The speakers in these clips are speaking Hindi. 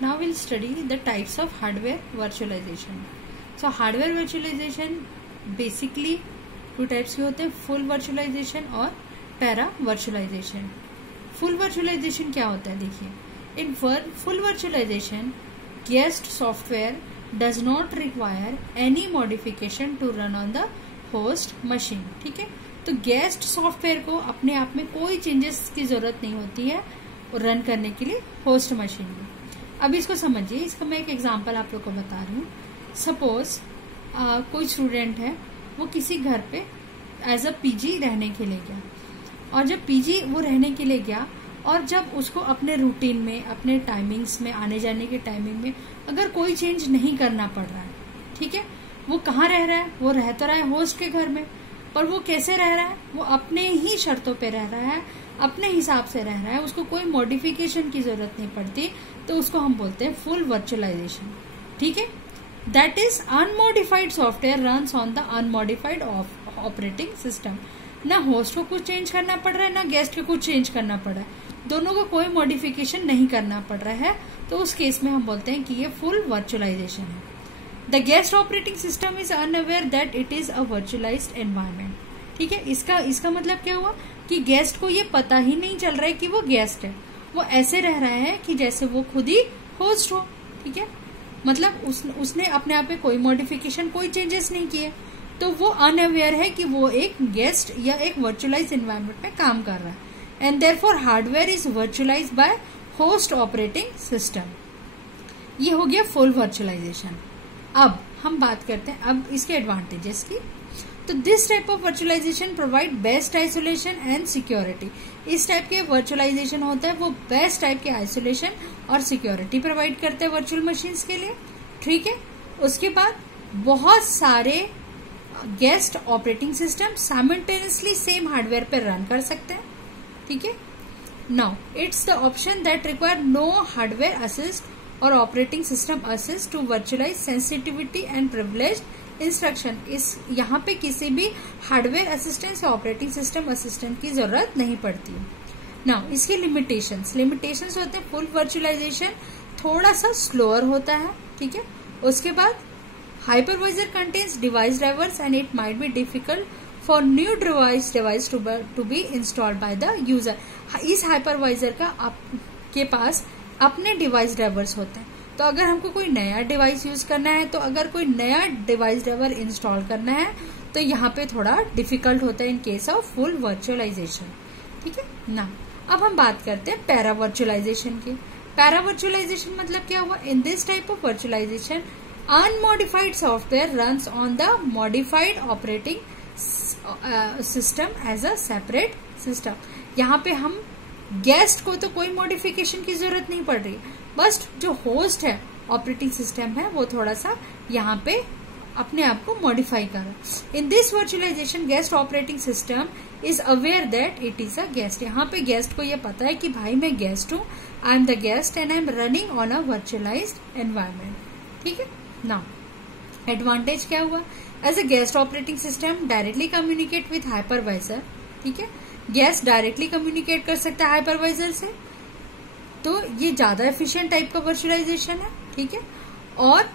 Now we'll study the types of hardware virtualization. So hardware virtualization basically two types के होते हैं, full virtualization और para virtualization. Full virtualization क्या होता है देखिए, in full virtualization guest software does not require any modification to run on the host machine. ठीक है, तो गेस्ट सॉफ्टवेयर को अपने आप में कोई चेंजेस की जरूरत नहीं होती है रन करने के लिए होस्ट मशीन में. अब इसको समझिए, इसका मैं एक एग्जांपल आप लोग को बता रही हूँ. सपोज कोई स्टूडेंट है, वो किसी घर पे एज अ पीजी रहने के लिए गया, और जब पीजी वो रहने के लिए गया और जब उसको अपने रूटीन में, अपने टाइमिंग्स में, आने जाने के टाइमिंग में अगर कोई चेंज नहीं करना पड़ रहा है, ठीक है, वो कहाँ रह रहा है, वो रह तो रहा है होस्ट के घर में, पर वो कैसे रह रहा है, वो अपने ही शर्तों पे रह रहा है, अपने हिसाब से रह रहा है, उसको कोई मॉडिफिकेशन की जरूरत नहीं पड़ती, तो उसको हम बोलते हैं फुल वर्चुअलाइजेशन. ठीक है, that is unmodified software runs on the unmodified operating system. ना होस्ट को कुछ चेंज करना पड़ रहा है, ना गेस्ट को कुछ चेंज करना पड़ रहा है, दोनों को कोई मॉडिफिकेशन नहीं करना पड़ रहा है, तो उस केस में हम बोलते हैं कि ये फुल वर्चुअलाइजेशन है. The guest operating system is unaware that it is a virtualized environment. ठीक है, इसका मतलब क्या हुआ कि गेस्ट को ये पता ही नहीं चल रहा है कि वो गेस्ट है, वो ऐसे रह रहा है कि जैसे वो खुद ही होस्ट हो. ठीक है, मतलब उसने अपने आप में कोई मॉडिफिकेशन, कोई चेंजेस नहीं किए, तो वो अनअवेयर है कि वो एक गेस्ट या एक वर्चुअलाइज्ड एनवायरमेंट में काम कर रहा है. And therefore hardware is virtualized by host operating system. ये हो गया फुल वर्चुअलाइजेशन. अब हम बात करते हैं अब इसके एडवांटेजेस की. तो this type of virtualization provide best isolation and security. इस टाइप के वर्चुअलाइजेशन होता है वो बेस्ट टाइप के आइसोलेशन और सिक्योरिटी प्रोवाइड करते हैं वर्चुअल मशीन्स के लिए. ठीक है, उसके बाद बहुत सारे guest operating system simultaneously same hardware पर रन कर सकते हैं. ठीक है, now it's the option that require no hardware assist और operating system assist to virtualise sensitivity and privileged instruction. इस यहाँ पे किसी भी हार्डवेयर असिस्टेंस या ऑपरेटिंग सिस्टम असिस्टेंट की जरूरत नहीं पड़ती है. नाउ इसके लिमिटेशंस होते हैं. फुल वर्चुअलाइजेशन थोड़ा सा स्लोअर होता है. ठीक है, उसके बाद hypervisor contains device drivers and it might be difficult for new device to be installed by the user. इस हाइपरवाइजर का आपके पास अपने डिवाइस ड्राइवर्स होते हैं, तो अगर हमको कोई नया डिवाइस यूज करना है, तो अगर कोई नया डिवाइस ड्राइवर इंस्टॉल करना है, तो यहाँ पे थोड़ा डिफिकल्ट होता है in case of full virtualization. ठीक है ना, अब हम बात करते हैं पैरा वर्चुअलाइजेशन की. पैरा वर्चुअलाइजेशन मतलब क्या हुआ, in this type of virtualization unmodified software runs on the modified operating system as a separate system. यहाँ पे हम गेस्ट को तो कोई मॉडिफिकेशन की जरूरत नहीं पड़ रही, बस जो होस्ट है, ऑपरेटिंग सिस्टम है, वो थोड़ा सा यहाँ पे अपने आप को मॉडिफाई कर रहा है. In this virtualization guest operating system is aware that it is a guest. यहाँ पे गेस्ट को ये पता है कि भाई मैं गेस्ट हूँ, I am the guest and I am running on a virtualized environment. ठीक है, नाउ एडवांटेज क्या हुआ, as a guest operating system directly communicate with hypervisor. ठीक है, गेस्ट डायरेक्टली कम्युनिकेट कर सकता है हाइपरवाइजर से, तो ये ज्यादा एफिशिएंट टाइप का वर्चुअलाइजेशन है. ठीक है, और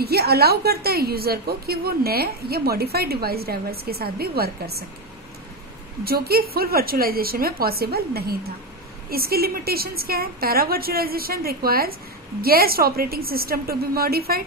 ये अलाउ करता है यूजर को कि वो नए या मॉडिफाइड डिवाइस ड्राइवर्स के साथ भी वर्क कर सके, जो कि फुल वर्चुअलाइजेशन में पॉसिबल नहीं था. इसकी लिमिटेशंस क्या है, para virtualization requires guest operating system to be modified.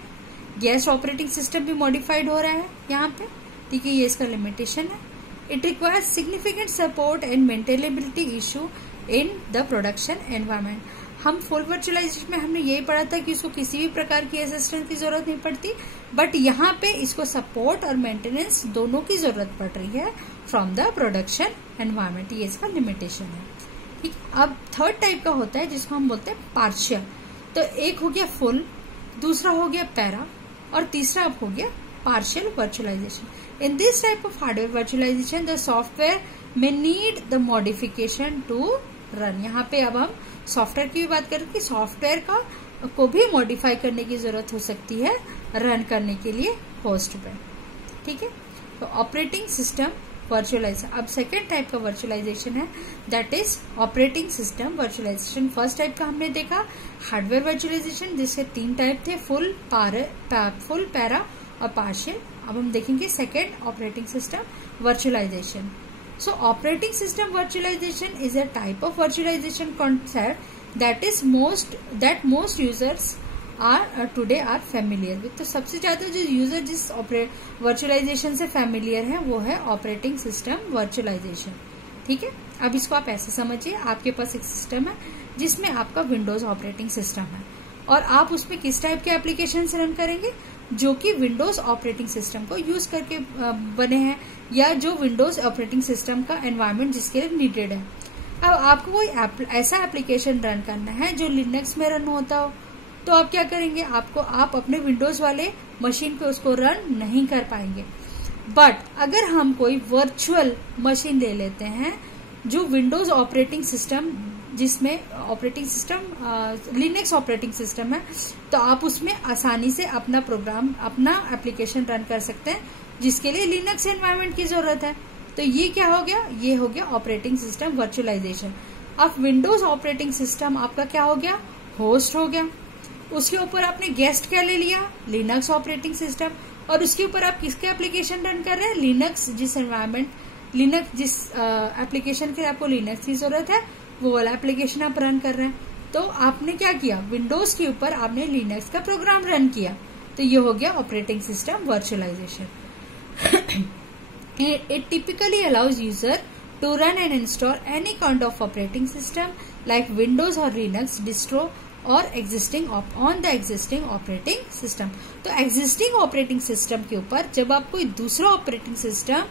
Guest operating system भी मॉडिफाइड हो रहा है यहाँ पे. ठीक है, ये इसका लिमिटेशन है. It requires significant support and maintainability issue in the production environment. हम फुल वर्चुअलाइजेशन में हमने यही पढ़ा था कि इसको किसी भी प्रकार की असिस्टेंस की जरूरत नहीं पड़ती, बट यहाँ पे इसको सपोर्ट और मेंटेनेंस दोनों की जरूरत पड़ रही है फ्रॉम द प्रोडक्शन एनवायरमेंट. ये इसका लिमिटेशन है. ठीक, अब थर्ड टाइप का होता है जिसको हम बोलते हैं पार्शियल. तो एक हो गया फुल, दूसरा हो गया पैरा, और तीसरा अब हो गया partial virtualization. In this type of hardware virtualization, the software may need the modification to run. यहाँ पे अब हम सॉफ्टवेयर की भी बात करें कि सॉफ्टवेयर को भी मॉडिफाई करने की जरूरत हो सकती है रन करने के लिए होस्ट पे. ठीक है, तो ऑपरेटिंग सिस्टम वर्चुअलाइजेशन। अब सेकेंड टाइप का वर्चुअलाइजेशन है that is operating system virtualization. First type का हमने देखा हार्डवेयर वर्चुअलाइजेशन, जिसके 3 टाइप थे, फुल, पैरा और पार्शियल। अब हम देखेंगे second operating system virtualization. So operating system virtualization is a type of virtualization concept that most users today are familiar with. तो सबसे ज्यादा जो यूजर जिस वर्चुअलाइजेशन से फेमिलियर है वो है ऑपरेटिंग सिस्टम वर्चुअलाइजेशन। ठीक है, अब इसको आप ऐसे समझिए, आपके पास एक सिस्टम है जिसमें आपका विंडोज ऑपरेटिंग सिस्टम है और आप उसमें किस टाइप के एप्लीकेशन रन करेंगे, जो कि विंडोज ऑपरेटिंग सिस्टम को यूज करके बने हैं या जो विंडोज ऑपरेटिंग सिस्टम का एनवायरनमेंट जिसके लिए नीडेड है। अब आपको कोई ऐसा एप्लीकेशन रन करना है जो लिनक्स में रन होता हो, तो आप क्या करेंगे, आप अपने विंडोज वाले मशीन पे उसको रन नहीं कर पाएंगे। बट अगर हम कोई वर्चुअल मशीन ले लेते हैं जो विंडोज ऑपरेटिंग सिस्टम, जिसमें operating system Linux operating system है, तो आप उसमें आसानी से अपना प्रोग्राम, अपना एप्लीकेशन रन कर सकते हैं जिसके लिए लिनक्स एनवायरनमेंट की जरूरत है। तो ये क्या हो गया, ये हो गया ऑपरेटिंग सिस्टम वर्चुअलाइजेशन। अब विंडोज ऑपरेटिंग सिस्टम आपका क्या हो गया, होस्ट हो गया, उसके ऊपर आपने गेस्ट क्या ले लिया, लिनक्स ऑपरेटिंग सिस्टम, और उसके ऊपर आप किसके एप्लीकेशन रन कर रहे हैं, लिनक्स, जिस एप्लीकेशन के लिए आपको लिनक्स की जरूरत है वो वाला एप्लीकेशन आप रन कर रहे हैं। तो आपने क्या किया, विंडोज के ऊपर आपने लिनक्स का प्रोग्राम रन किया, तो ये हो गया operating system virtualization. It typically allows user to run and install any kind of operating system like Windows और लिनक्स डिस्ट्रो और on the existing operating system. तो एग्जिस्टिंग ऑपरेटिंग सिस्टम के ऊपर जब आप कोई दूसरा ऑपरेटिंग सिस्टम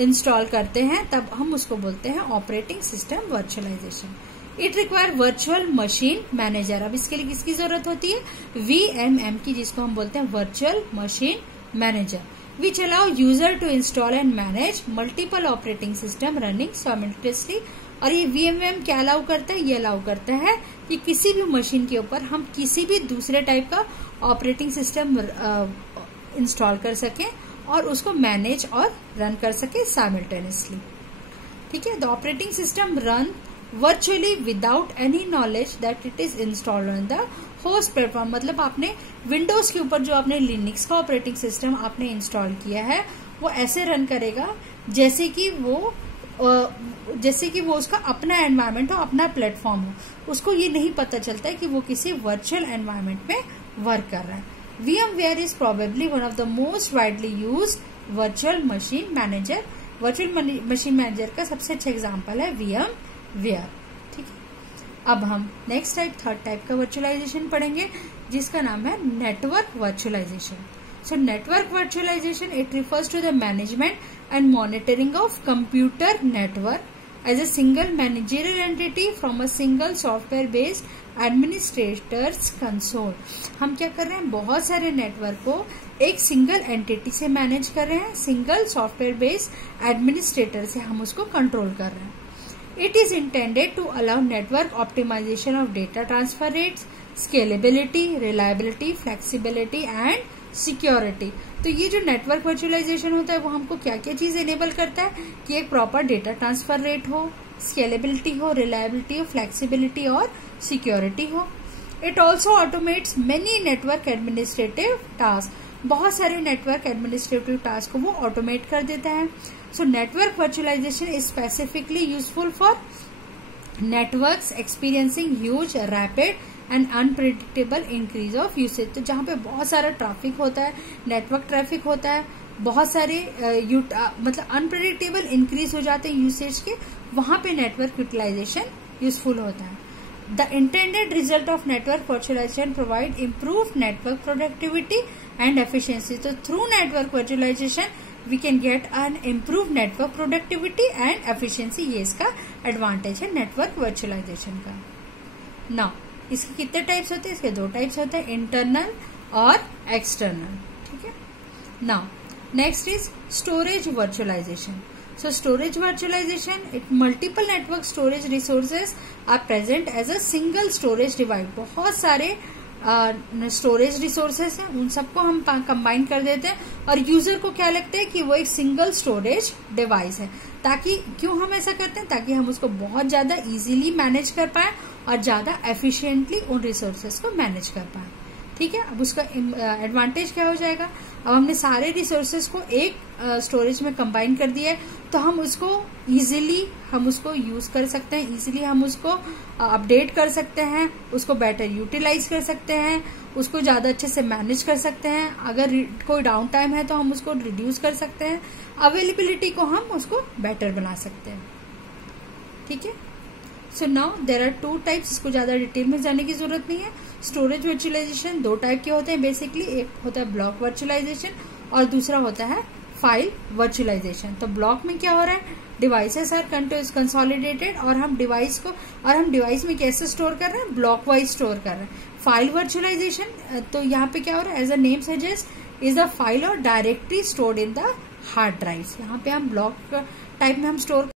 इंस्टॉल करते हैं तब हम उसको बोलते हैं operating system virtualization. It require virtual machine manager. अब इसके लिए किसकी जरूरत होती है, VMM की, जिसको हम बोलते हैं virtual machine manager, which allow user to install and manage multiple operating system running simultaneously. और ये VMM क्या अलाउ करता है, ये अलाउ करता है कि किसी भी मशीन के ऊपर हम किसी भी दूसरे टाइप का ऑपरेटिंग सिस्टम इंस्टॉल कर सकें और उसको मैनेज और रन कर सके साइमल्टेनियसली। ठीक है, the operating system run virtually without any knowledge that it is installed on the host platform. मतलब आपने विंडोज के ऊपर जो आपने लिनक्स का ऑपरेटिंग सिस्टम आपने इंस्टॉल किया है वो ऐसे रन करेगा जैसे कि वो उसका अपना एनवायरनमेंट हो, अपना प्लेटफॉर्म हो। उसको ये नहीं पता चलता है कि वो किसी वर्चुअल एनवायरनमेंट में वर्क कर रहा है। VMware is probably one of the most widely used virtual machine manager। Virtual machine manager का सबसे अच्छा एग्जांपल है VMware। ठीक है, अब हम नेक्स्ट टाइप, थर्ड टाइप का वर्चुअलाइजेशन पढ़ेंगे जिसका नाम है network virtualization. So network virtualization, it refers to the management and monitoring of computer network as a single managerial entity from a single software based administrator's console। हम क्या कर रहे हैं, बहुत सारे नेटवर्क को एक सिंगल एंटिटी से मैनेज कर रहे हैं, सिंगल सॉफ्टवेयर बेस्ड एडमिनिस्ट्रेटर से हम उसको कंट्रोल कर रहे हैं। It is intended to allow network optimization of data transfer rates, scalability, reliability, flexibility and security. तो ये जो नेटवर्क वर्चुअलाइजेशन होता है वो हमको क्या क्या चीज एनेबल करता है कि एक प्रॉपर डेटा ट्रांसफर रेट हो, स्केलेबिलिटी हो, रिलायबिलिटी हो, फ्लेक्सिबिलिटी और सिक्योरिटी हो। It also automates many network administrative task. बहुत सारे नेटवर्क एडमिनिस्ट्रेटिव टास्क को वो ऑटोमेट कर देता है। So network virtualization is specifically useful for networks experiencing huge rapid and unpredictable increase of usage. तो जहां पे बहुत सारा ट्रैफिक होता है, नेटवर्क ट्रैफिक होता है, बहुत सारे मतलब अनप्रेडिक्टेबल इंक्रीज हो जाते हैं यूसेज के, वहां पे नेटवर्क यूटिलाइजेशन यूजफुल होता है। The intended result of network virtualisation provide improve network productivity and efficiency. तो through network virtualisation we can get an improve network productivity and efficiency. ये इसका एडवांटेज है नेटवर्क वर्चुअलाइजेशन का। नाउ इसके कितने टाइप्स होते हैं, इसके 2 टाइप्स होते हैं, इंटरनल और एक्सटर्नल। ठीक है, now next is storage virtualization. So storage virtualization, it multiple network storage resources are present as a single storage device। बहुत सारे स्टोरेज रिसोर्सेस हैं उन सबको हम कंबाइन कर देते हैं, और यूजर को क्या लगता है कि वो एक सिंगल स्टोरेज डिवाइस है। ताकि क्यों हम ऐसा करते हैं, ताकि हम उसको बहुत ज्यादा इजीली मैनेज कर पाए और ज्यादा एफिशिएंटली उन रिसोर्सेस को मैनेज कर पाए। ठीक है, अब उसका एडवांटेज क्या हो जाएगा, अब हमने सारे रिसोर्सेस को एक स्टोरेज में कंबाइन कर दिया है, तो हम उसको इजीली हम उसको यूज कर सकते हैं, इजीली हम उसको अपडेट कर सकते हैं, उसको बेटर यूटिलाइज कर सकते हैं, उसको ज्यादा अच्छे से मैनेज कर सकते हैं। अगर कोई डाउन टाइम है तो हम उसको रिड्यूस कर सकते हैं, अवेलेबिलिटी को हम उसको बेटर बना सकते हैं। ठीक है, so now there are 2 types, इसको ज्यादा डिटेल में जाने की जरूरत नहीं है। स्टोरेज वर्चुअलाइजेशन 2 टाइप के होते हैं बेसिकली, एक होता है ब्लॉक वर्चुअलाइजेशन और दूसरा होता है फाइल वर्चुअलाइजेशन। तो ब्लॉक में क्या हो रहा है, डिवाइसेस आर कंसोलिडेटेड और हम डिवाइस में कैसे स्टोर कर रहे हैं, ब्लॉक वाइज स्टोर कर रहे हैं। फाइल वर्चुअलाइजेशन तो यहाँ पे क्या हो रहा है, as a name suggest is the file और directly stored in the hard drives. यहाँ पे हम ब्लॉक टाइप में हम स्टोर